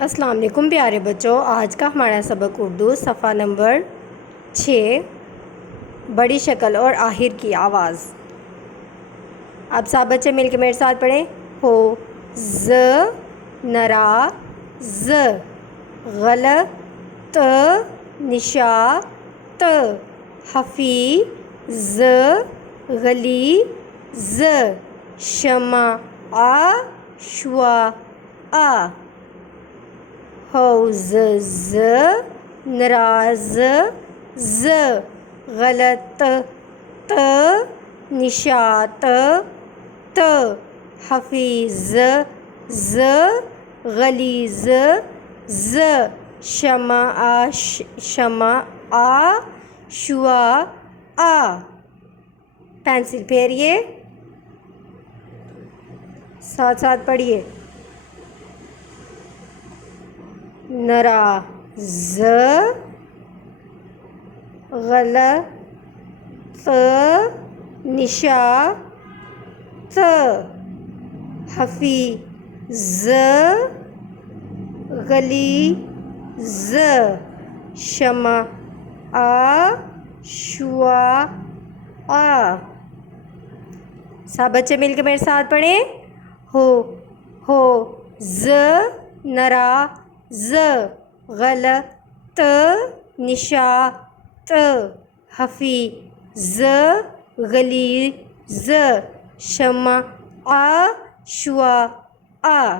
السلام علیکم پیارے بچوں، آج کا ہمارا سبق اردو صفحہ نمبر 6 بڑی شکل اور آخر کی آواز۔ اب سب بچے مل کے میرے ساتھ پڑھیں۔ ہو ز نرا ز غل ت نشا ت حفی ز غلی ز شمع آ شوا آ حوض ز نراز ز غلط ت نشاط ت حفیظ ز غلیظ ز شمع آ شوا آ۔ پینسل پھیریے، ساتھ ساتھ پڑھیے۔ نرا ز غل ت نشا ت حفی ز غلی ز شمع آ شوا آ۔ سب بچے مل کے میرے ساتھ پڑھیں۔ ہو ز نرا ز غل ت نشا ت حفی ز غلی ز شمع آ شوا آ۔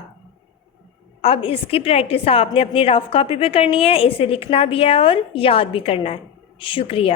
اب اس کی پریکٹس آپ نے اپنی رف کاپی پہ کرنی ہے، اسے لکھنا بھی ہے اور یاد بھی کرنا ہے۔ شکریہ۔